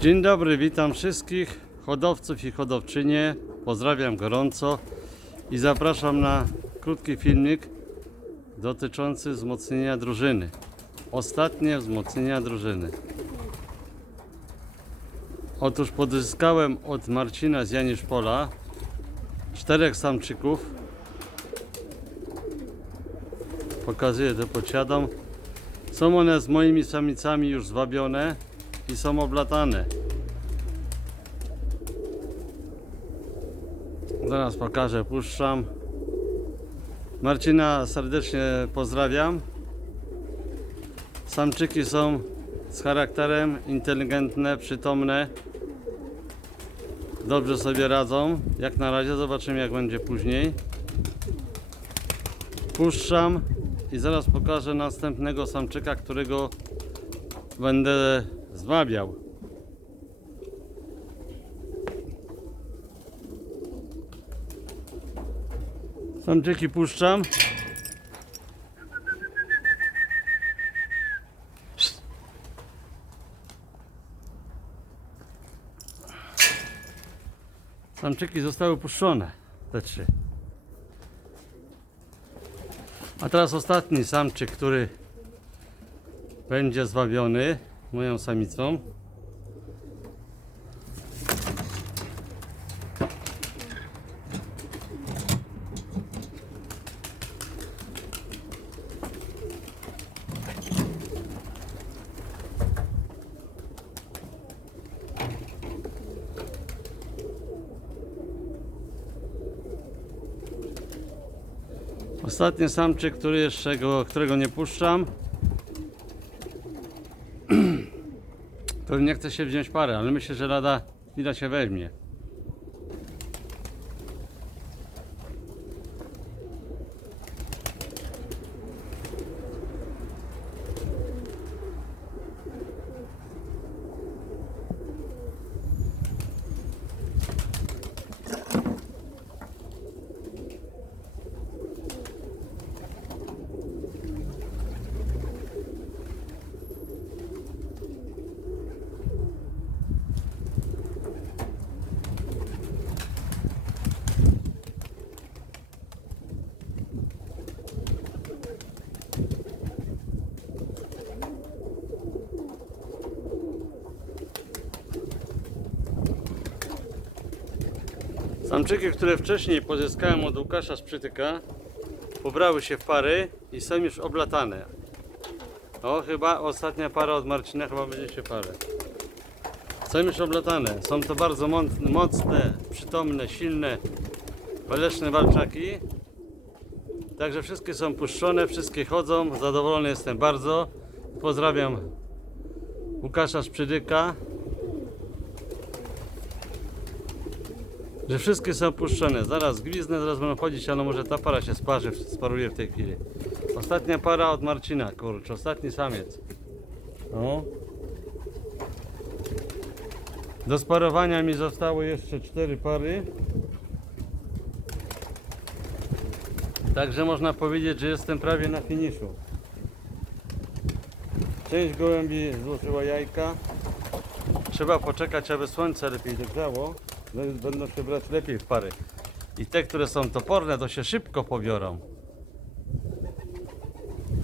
Dzień dobry, witam wszystkich hodowców i hodowczynie. Pozdrawiam gorąco i zapraszam na krótki filmik dotyczący wzmocnienia drużyny. Ostatnie wzmocnienia drużyny. Otóż pozyskałem od Marcina z Janiszpola czterech samczyków. Pokazuję, to posiadam. Są one z moimi samicami już zwabione i są oblatane. Zaraz pokażę, puszczam. Marcina serdecznie pozdrawiam. Samczyki są z charakterem, inteligentne, przytomne. Dobrze sobie radzą. Jak na razie zobaczymy jak będzie później. Puszczam i zaraz pokażę następnego samczyka, którego będę zwabiał. Samczyki puszczam. Samczyki zostały puszczone. Te trzy. A teraz ostatni samczyk, który będzie zwabiony moją samicą. Ostatni samczyk, który jeszcze go, którego nie puszczam. To nie chce się wziąć parę, ale myślę, że lada chwila się weźmie. Samczyki, które wcześniej pozyskałem od Łukasza z przytyka, pobrały się w pary i są już oblatane. O, chyba ostatnia para od Marcina chyba będzie się parę. Są już oblatane. Są to bardzo mocne, przytomne, silne, waleczne walczaki. Także wszystkie są puszczone, wszystkie chodzą. Zadowolony jestem bardzo. Pozdrawiam Łukasza z Przydyka. Że wszystkie są puszczone. Zaraz gwiznę, zaraz będą chodzić, ale może ta para się sparzy, sparuje w tej chwili. Ostatnia para od Marcina, kurczę, ostatni samiec. O. Do sparowania mi zostały jeszcze cztery pary. Także można powiedzieć, że jestem prawie na finiszu. Część gołębi złożyła jajka. Trzeba poczekać, aby słońce lepiej dogrzało. Będą się brać lepiej w pary. I te, które są toporne, to się szybko pobiorą.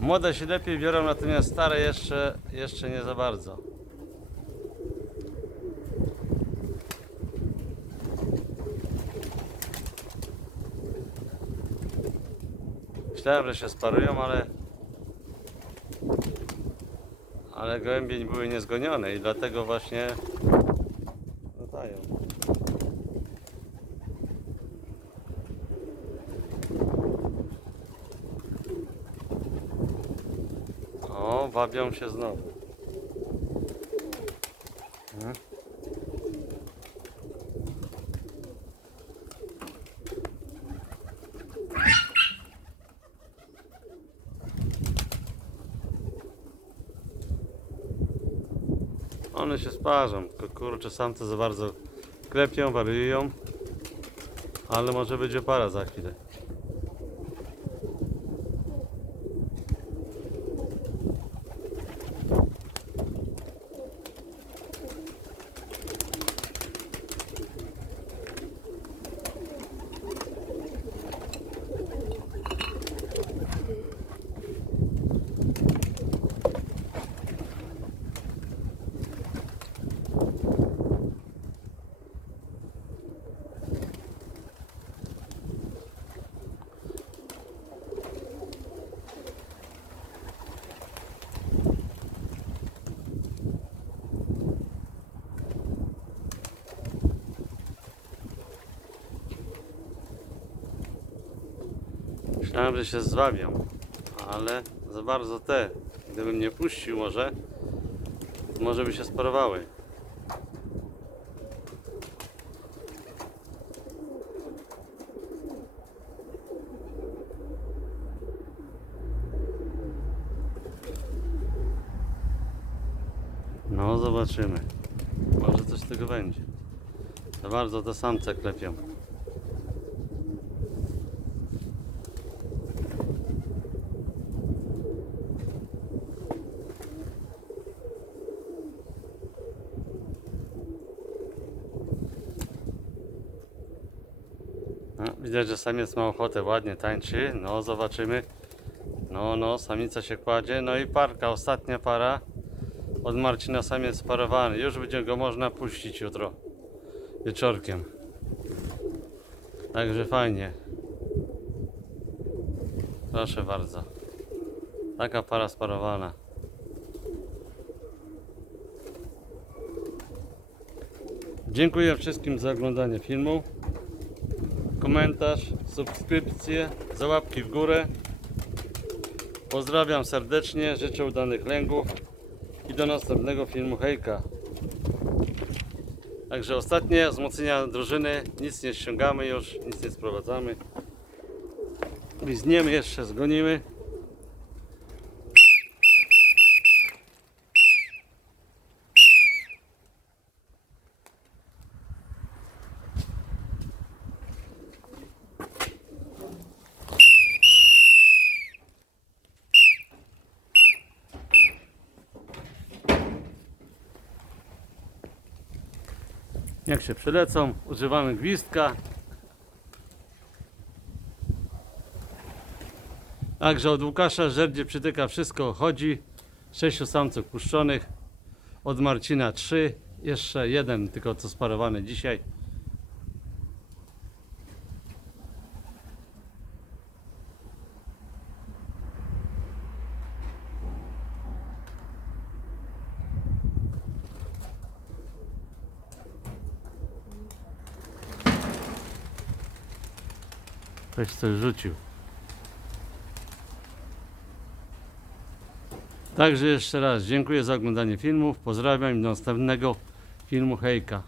Młode się lepiej biorą, natomiast stare jeszcze, jeszcze nie za bardzo. Myślałem, że się sparują, ale ale gołębie nie były niezgonione i dlatego właśnie latają. O, wabią się znowu. One się sparzą, tylko kurczę, samce za bardzo klepią, wariują. Ale może będzie para za chwilę. Myślałem, że się zwabią, ale za bardzo te. Gdybym nie puścił może, może by się sparowały. No, zobaczymy. Może coś z tego będzie. Za bardzo te samce klepią. No, widać, że samiec ma ochotę, ładnie tańczy. No, zobaczymy. No, no, samica się kładzie. No i parka, ostatnia para. Od Marcina samiec sparowany. Już będzie go można puścić jutro. Wieczorkiem. Także fajnie. Proszę bardzo. Taka para sparowana. Dziękuję wszystkim za oglądanie filmu. Komentarz, subskrypcje, za łapki w górę. Pozdrawiam serdecznie, życzę udanych lęgów i do następnego filmu hejka. Także ostatnie wzmocnienia drużyny, nic nie ściągamy już, nic nie sprowadzamy. Gwizdniemy jeszcze, zgonimy. Jak się przylecą, używamy gwizdka. Także od Łukasza Żerdzie przytyka wszystko chodzi. Sześciu samców puszczonych. Od Marcina trzy. Jeszcze jeden, tylko co sparowany dzisiaj. Ktoś coś rzucił. Także jeszcze raz dziękuję za oglądanie filmów. Pozdrawiam i do następnego filmu. Hejka.